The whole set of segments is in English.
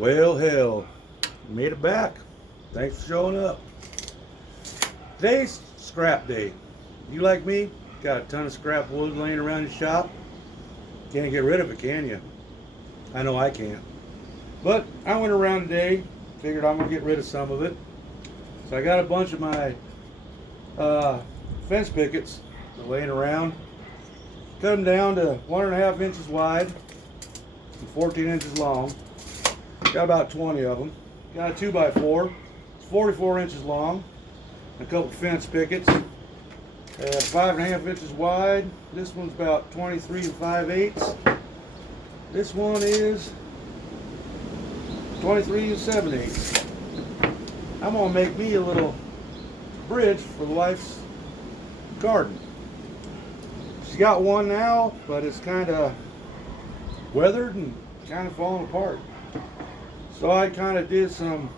Well, hell, made it back. Thanks for showing up. Today's scrap day. You like me? Got a ton of scrap wood laying around your shop? Can't get rid of it, can you? I know I can't. But I went around today, figured I'm gonna get rid of some of it. So I got a bunch of my fence pickets laying around. Cut them down to 1.5 inches wide and 14 inches long. Got about 20 of them. Got a 2x4. It's 44 inches long. A couple fence pickets. 5.5 inches wide. This one's about 23 5/8. This one is 23 7/8. I'm gonna make me a little bridge for the wife's garden. She's got one now, but it's kind of weathered and kind of falling apart. So I kind of did some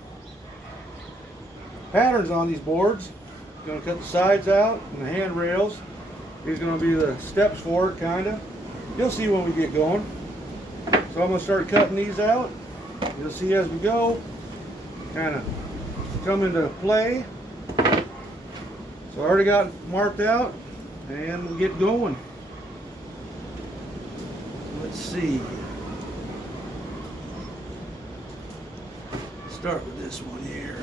patterns on these boards. Going to cut the sides out and the handrails. These are going to be the steps for it, kind of. You'll see when we get going. So I'm going to start cutting these out. You'll see as we go, kind of come into play. So I already got it marked out, and we'll get going. Let's see. Start with this one here.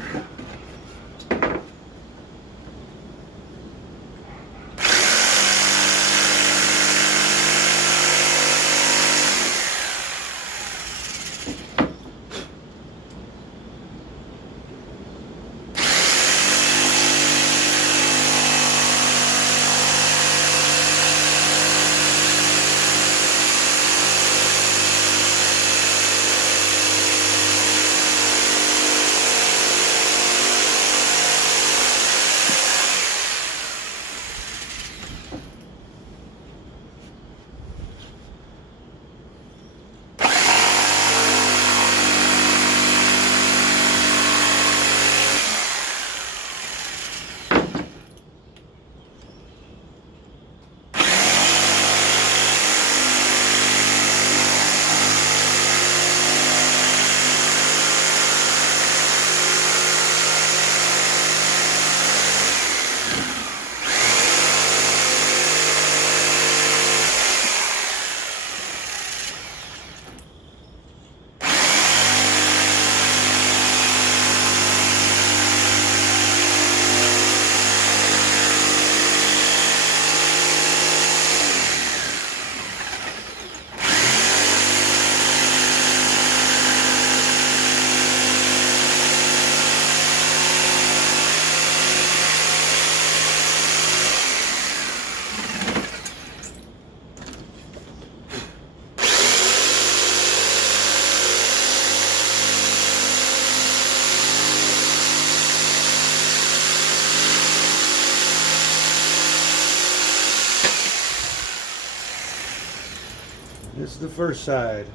This is the first side.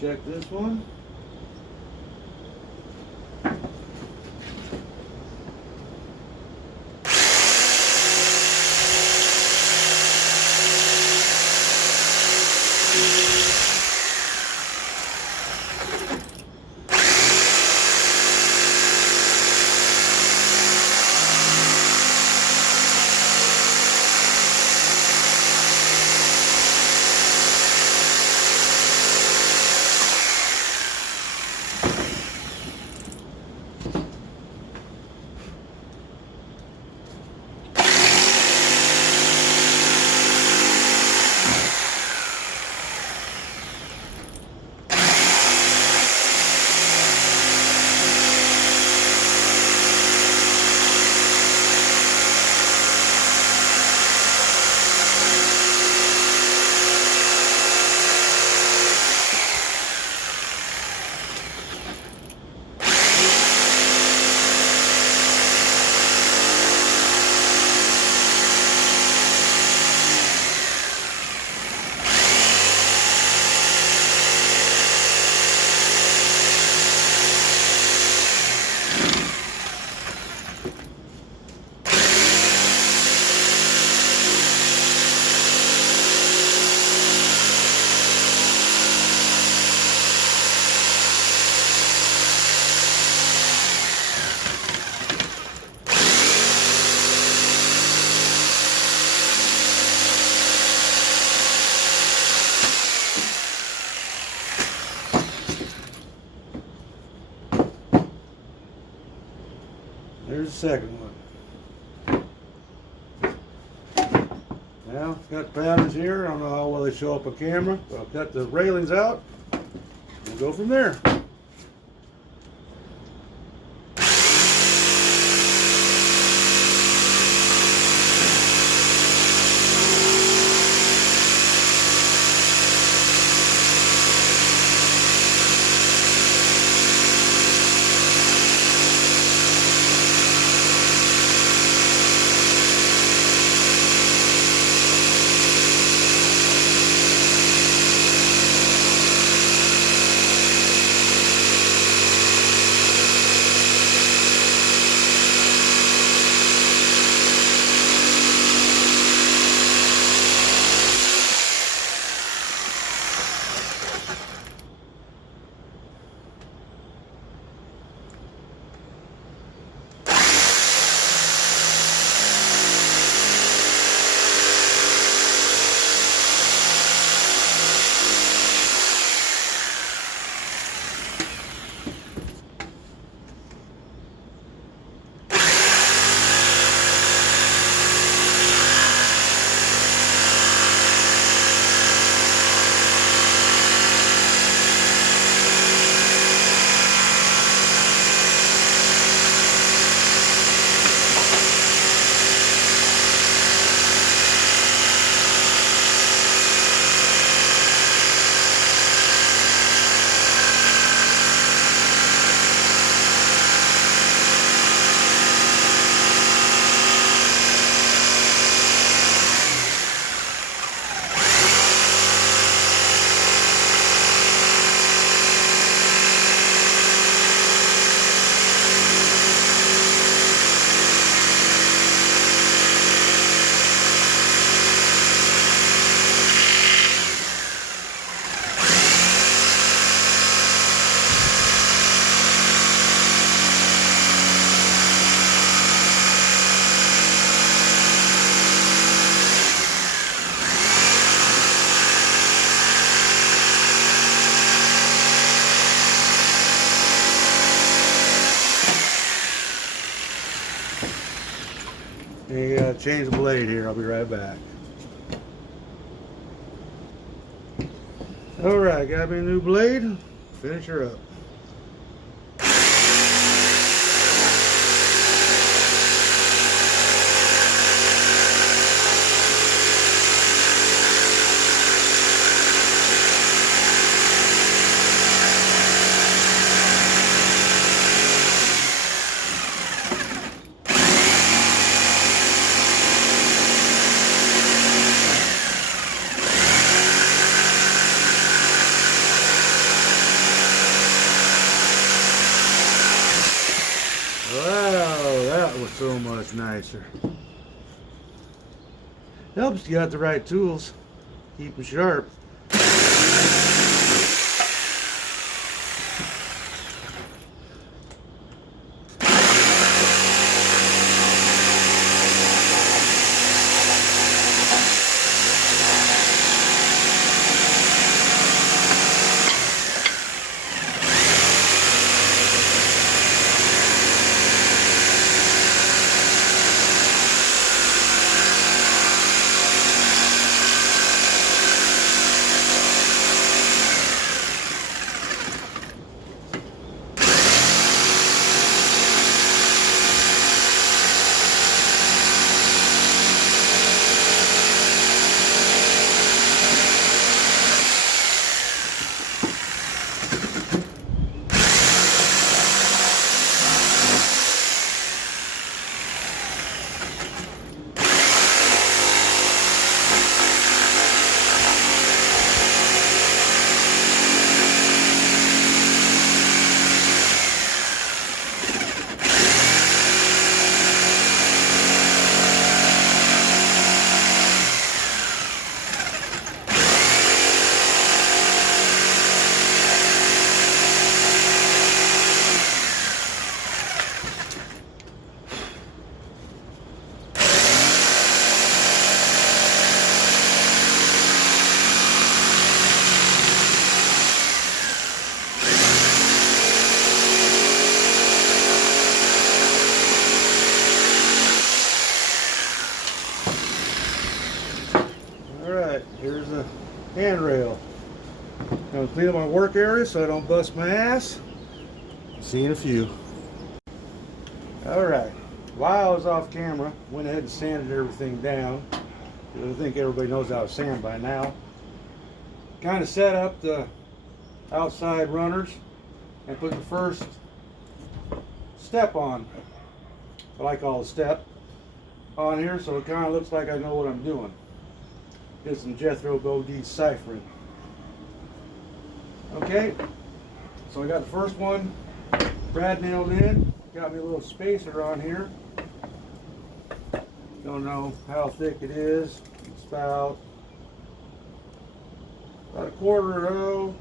Check this one. There's the second one. Now, got patterns here. I don't know how well they show up on camera, but I'll cut the railings out. We'll go from there. And you gotta change the blade here. I'll be right back. Alright, got me a new blade. Finish her up. Wow, that was so much nicer. Helps you got the right tools. Keep them sharp. Here's a handrail. I'm gonna clean up my work area so I don't bust my ass. See you in a few. Alright, while I was off camera, went ahead and sanded everything down. I think everybody knows how to sand by now. Kind of set up the outside runners and put the first step on, what I call a step, on here, so it kind of looks like I know what I'm doing. Did some Jethro Bodine ciphering. Okay, so I got the first one brad nailed in. Got me a little spacer on here. Don't know how thick it is. It's about a quarter of,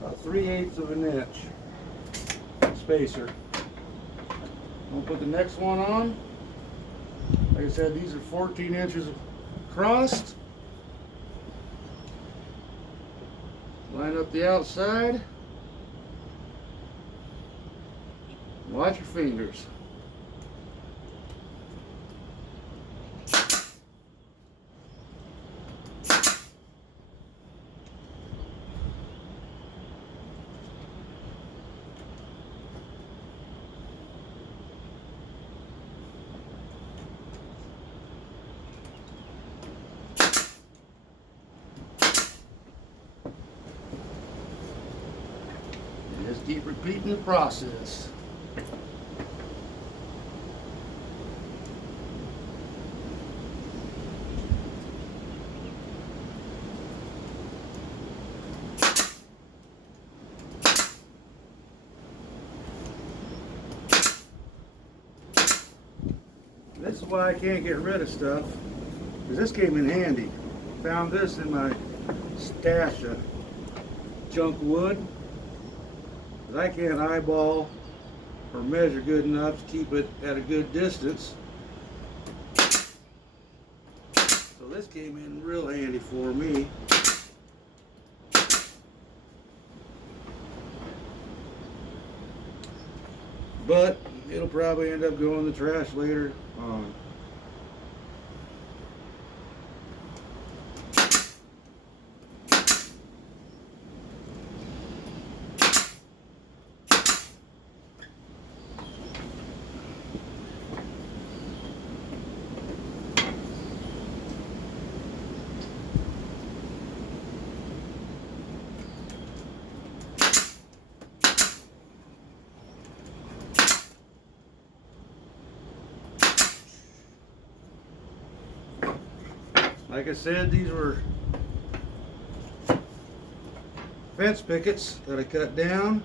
about 3/8 of an inch spacer. I'm gonna put the next one on. Like I said, these are 14 inches across. Line up the outside. Watch your fingers. Just keep repeating the process. This is why I can't get rid of stuff, because this came in handy. Found this in my stash of junk wood. I can't eyeball or measure good enough to keep it at a good distance. So this came in real handy for me. But it'll probably end up going in the trash later on. Like I said, these were fence pickets that I cut down.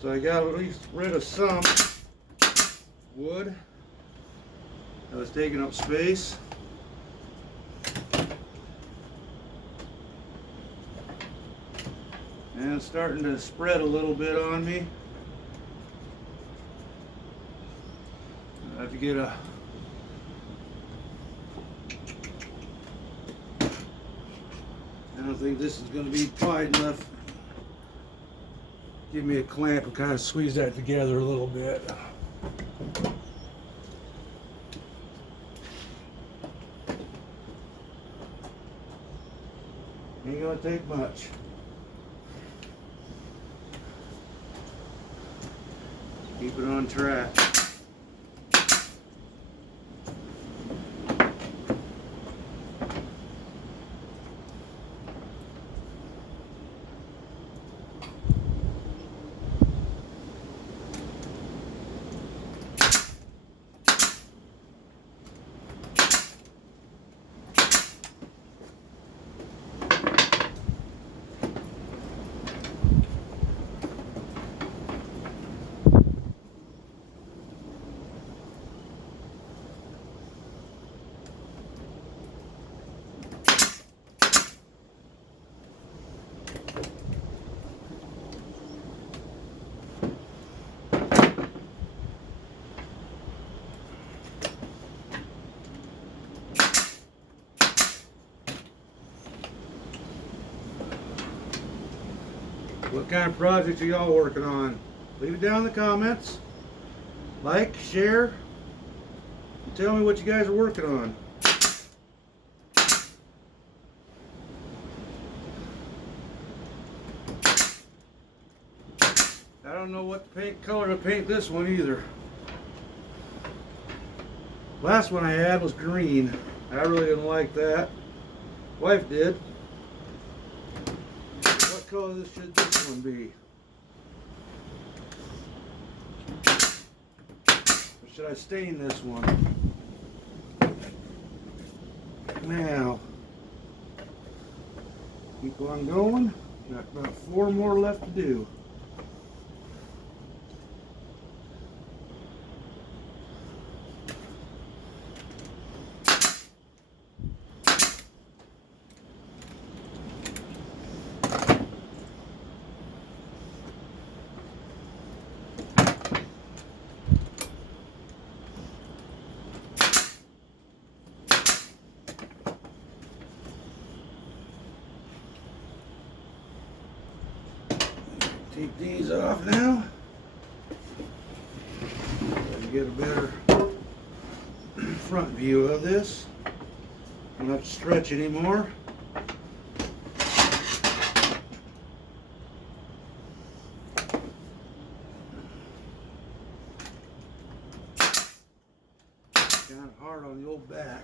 So I got at least rid of some wood that was taking up space. And it's starting to spread a little bit on me. I have to get a I don't think this is going to be wide enough. Give me a clamp and kind of squeeze that together a little bit. Ain't going to take much. Keep it on track. What kind of projects are y'all working on? Leave it down in the comments. Like, share, and tell me what you guys are working on. don't know what color to paint this one either. Last one I had was green. I really didn't like that. Wife did. What color should this one be? Or should I stain this one? Now, keep on going. Got about 4 more left to do. Take these off now. Get a better front view of this. Don't have to stretch anymore. Kind of hard on the old back.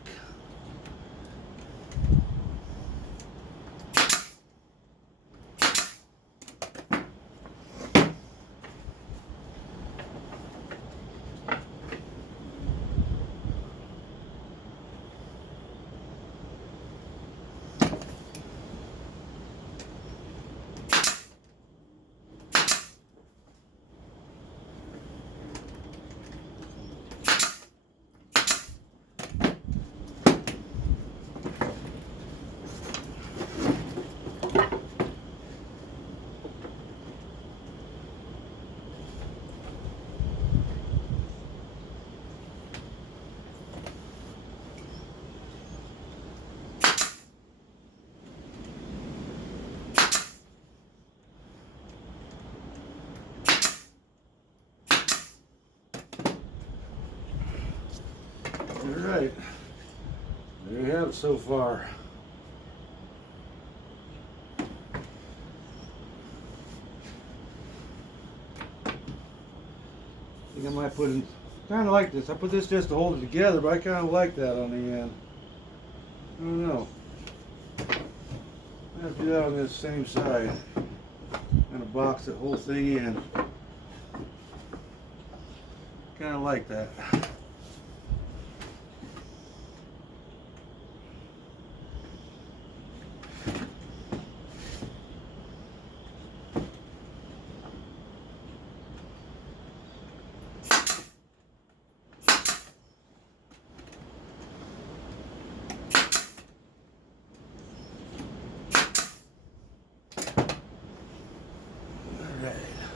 Alright, there you have it so far. I think I might put in, kind of like this. I put this just to hold it together, but I kind of like that on the end. I don't know. I have to do that on this same side. Kind of box the whole thing in. Kind of like that.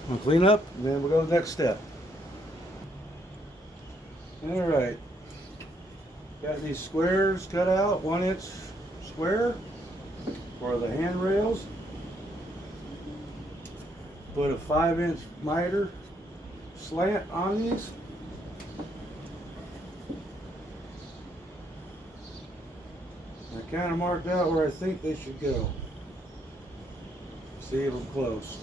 We'll clean up and then we'll go to the next step. Alright. Got these squares cut out, 1-inch square for the handrails. Put a 5-inch miter slant on these. I kind of marked out where I think they should go. See them close.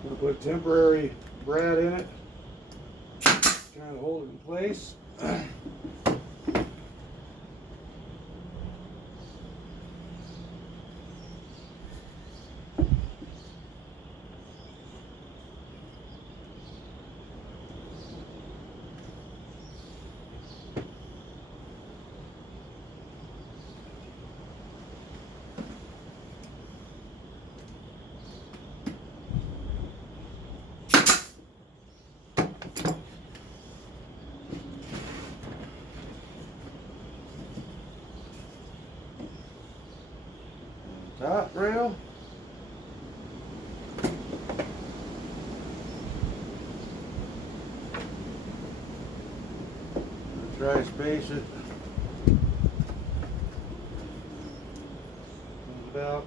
I'm going to put temporary brad in it, trying to hold it in place. Top rail. Try to space it about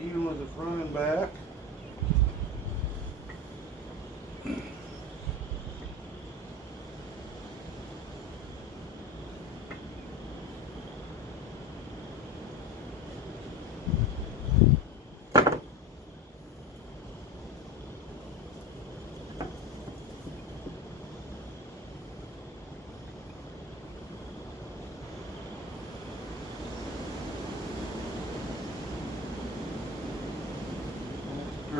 even with the front and back.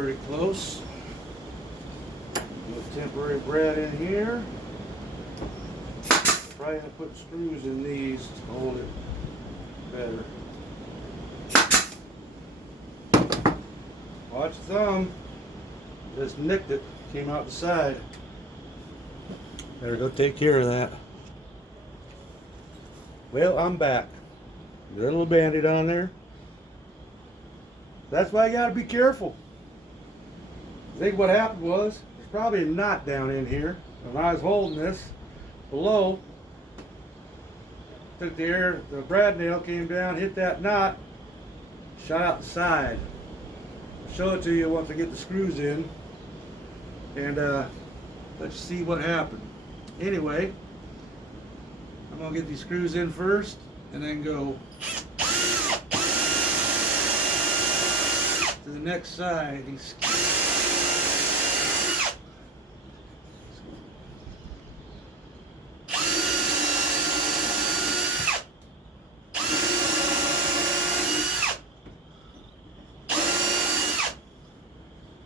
pretty close. Put a temporary brad in here. Probably gonna put screws in these to hold it better. Watch the thumb. Just nicked it. Came out the side. Better go take care of that. Well, I'm back. Got a little band-aid on there. That's why you gotta be careful. I think what happened was, there's probably a knot down in here. When I was holding this below, took the air, the brad nail came down, hit that knot, shot out the side. I'll show it to you once I get the screws in, and let's see what happened. Anyway, I'm gonna get these screws in first, and then go to the next side.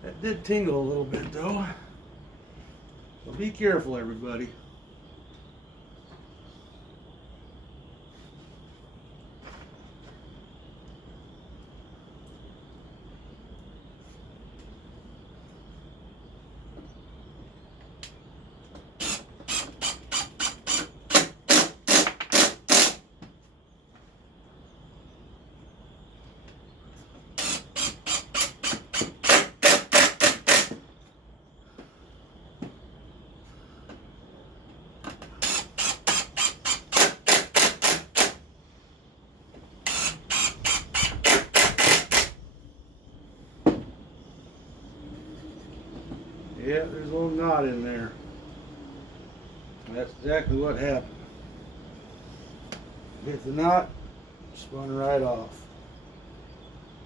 That did tingle a little bit though. So be careful, everybody. Yeah, there's a little knot in there. That's exactly what happened. Hit the knot, spun right off.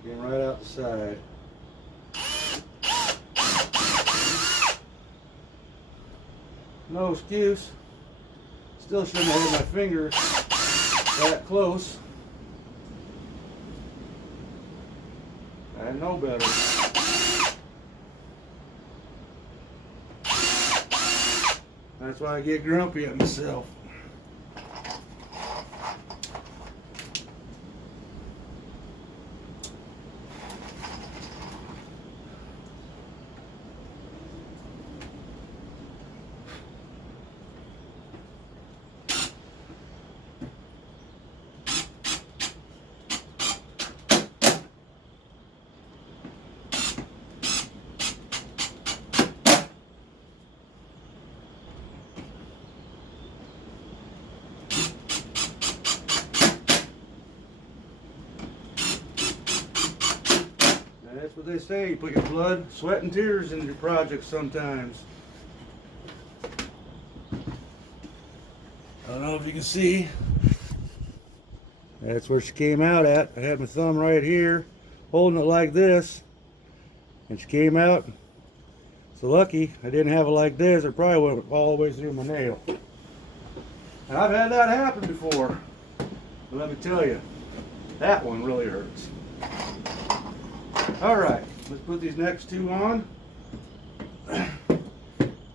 Came right out the side. No excuse. Still shouldn't have hit my finger that close. I know better. That's why I get grumpy at myself. That's what they say. You put your blood, sweat, and tears into your projects sometimes. I don't know if you can see. That's where she came out at. I had my thumb right here, holding it like this, and she came out. So lucky I didn't have it like this. It probably went all the way through my nail. And I've had that happen before. But let me tell you, that one really hurts. Alright, let's put these next two on.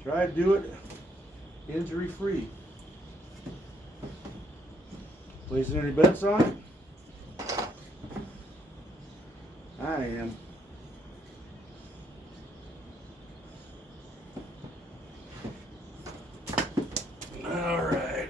Try to do it injury free. Placing any bets on it? I am. Alright.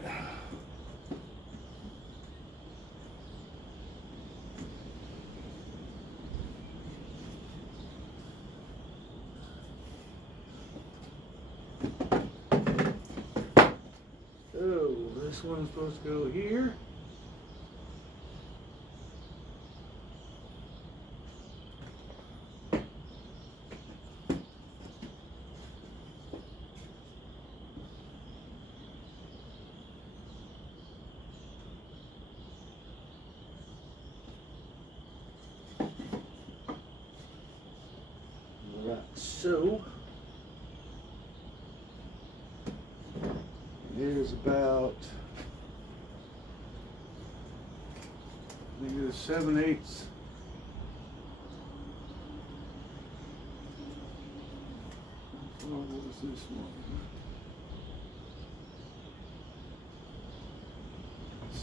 So this one's supposed to go here. Like so. Here's about, I think it's 7/8 what was this one?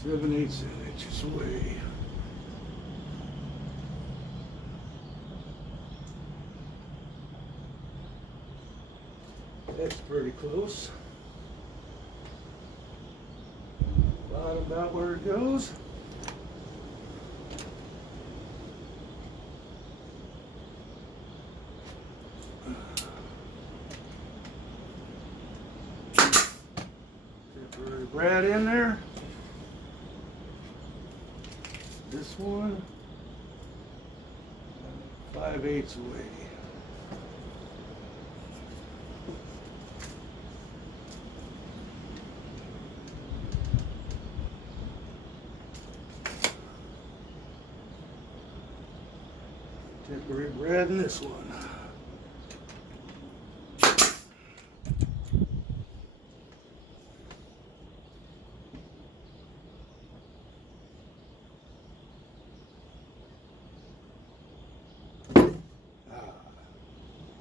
7/8 inches away. That's pretty close. About where it goes. Temporary brad in there. This one, 5/8 away. Temporary brad in this one.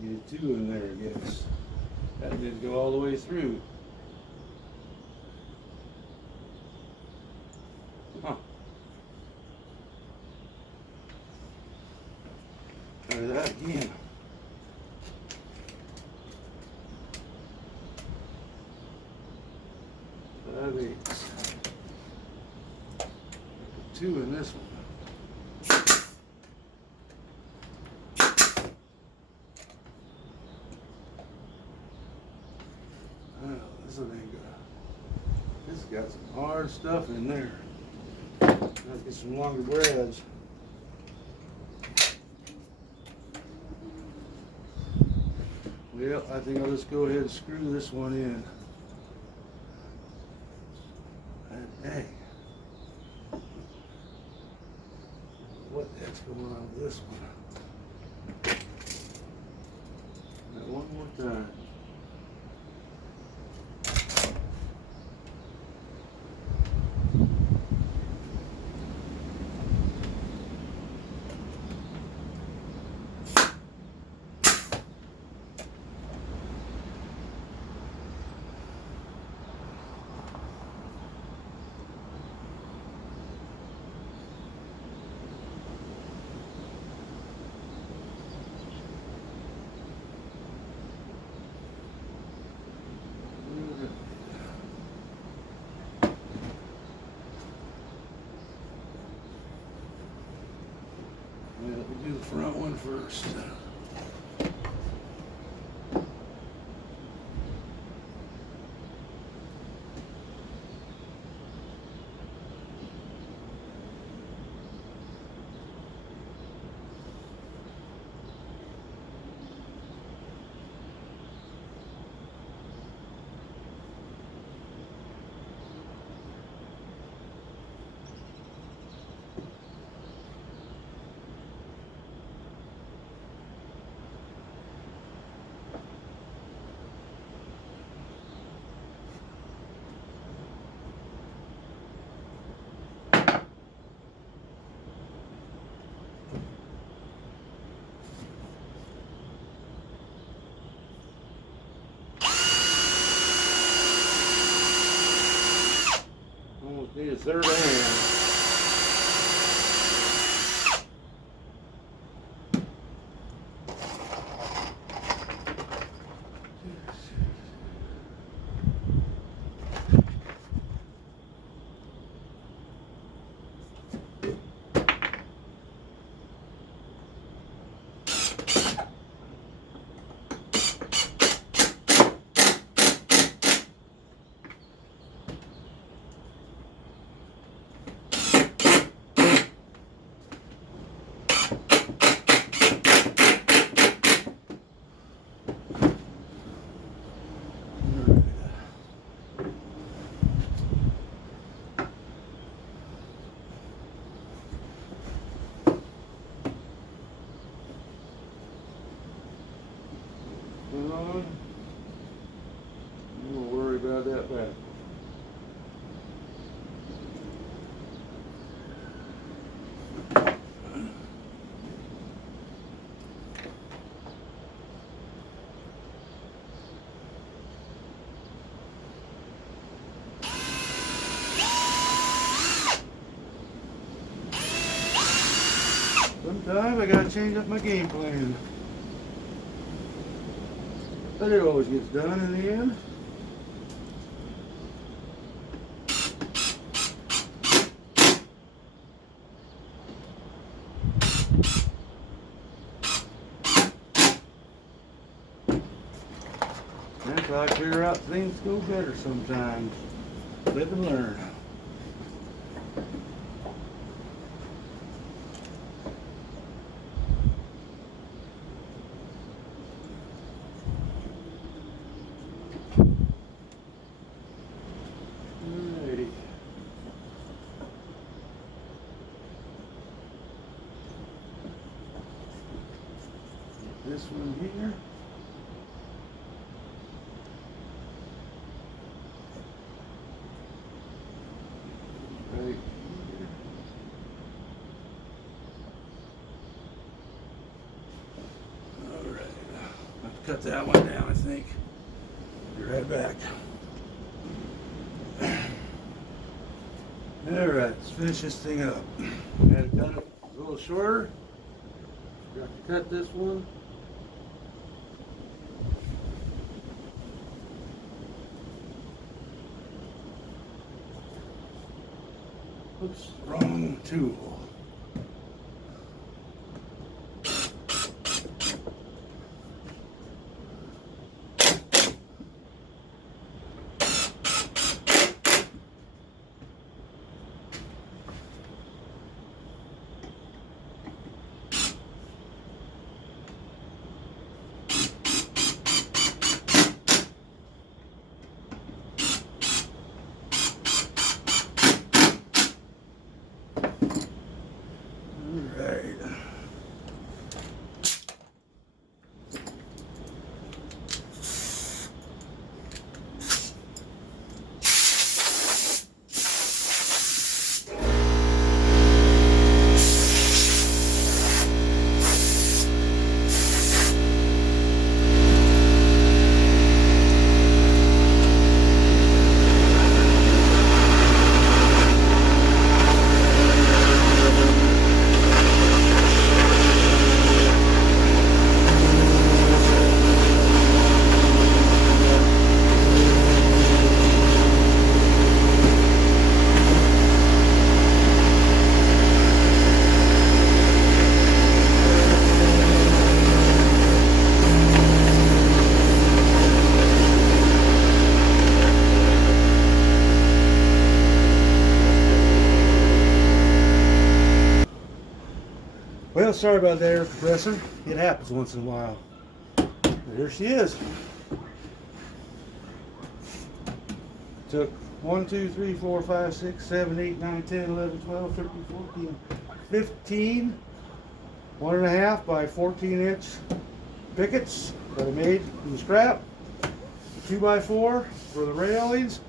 Get 2 in there, I guess. That didn't go all the way through. Huh. Try that again. Five eighths. 2 in this one. This one ain't good. This has got some hard stuff in there. Let's get some longer brads. Well, I think I'll just go ahead and screw this one in. And dang. What the heck's going on with this one? Now, one more time. Well, we do the front one first. Need a third hand. On. You won't worry about that back. Sometimes I gotta change up my game plan. But it always gets done in the end. That's how I figure out things go better sometimes. Live and learn. Alrighty. This one here. Right here. Alright. I'll cut that one down, I think. Be right back. Alright, let's finish this thing up. Gotta cut it a little shorter. Got to cut this one. Oops, wrong tool. Alright. Well, sorry about that air compressor. It happens once in a while. There she is. Took 1, 2, 3, 4, 5, 6, 7, 8, 9, 10, 11, 12, 13, 14, 15. 1.5 by 14-inch pickets that I made from the scrap. 2x4 for the railings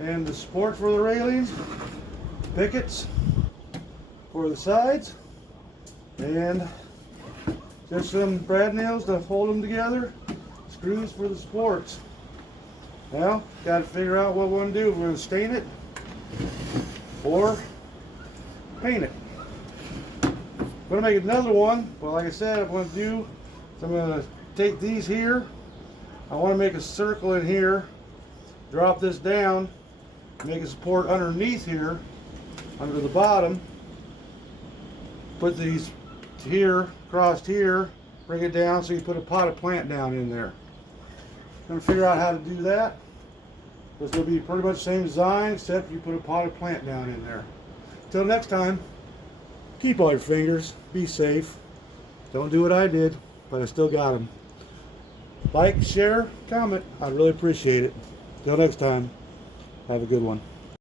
and the support for the railings. Pickets for the sides. And just some brad nails to hold them together. Screws for the supports. Now, got to figure out what we're going to do. If we're going to stain it or paint it. I'm going to make another one. Well, like I said, I'm going to take these here. I want to make a circle in here. Drop this down. Make a support underneath here, under the bottom. Put these here, across here, bring it down so you put a potted plant down in there. Gonna figure out how to do that. It's gonna be pretty much the same design, except you put a potted plant down in there. Till next time, keep all your fingers, be safe. Don't do what I did, but I still got them. Like, share, comment. I'd really appreciate it. Till next time, have a good one.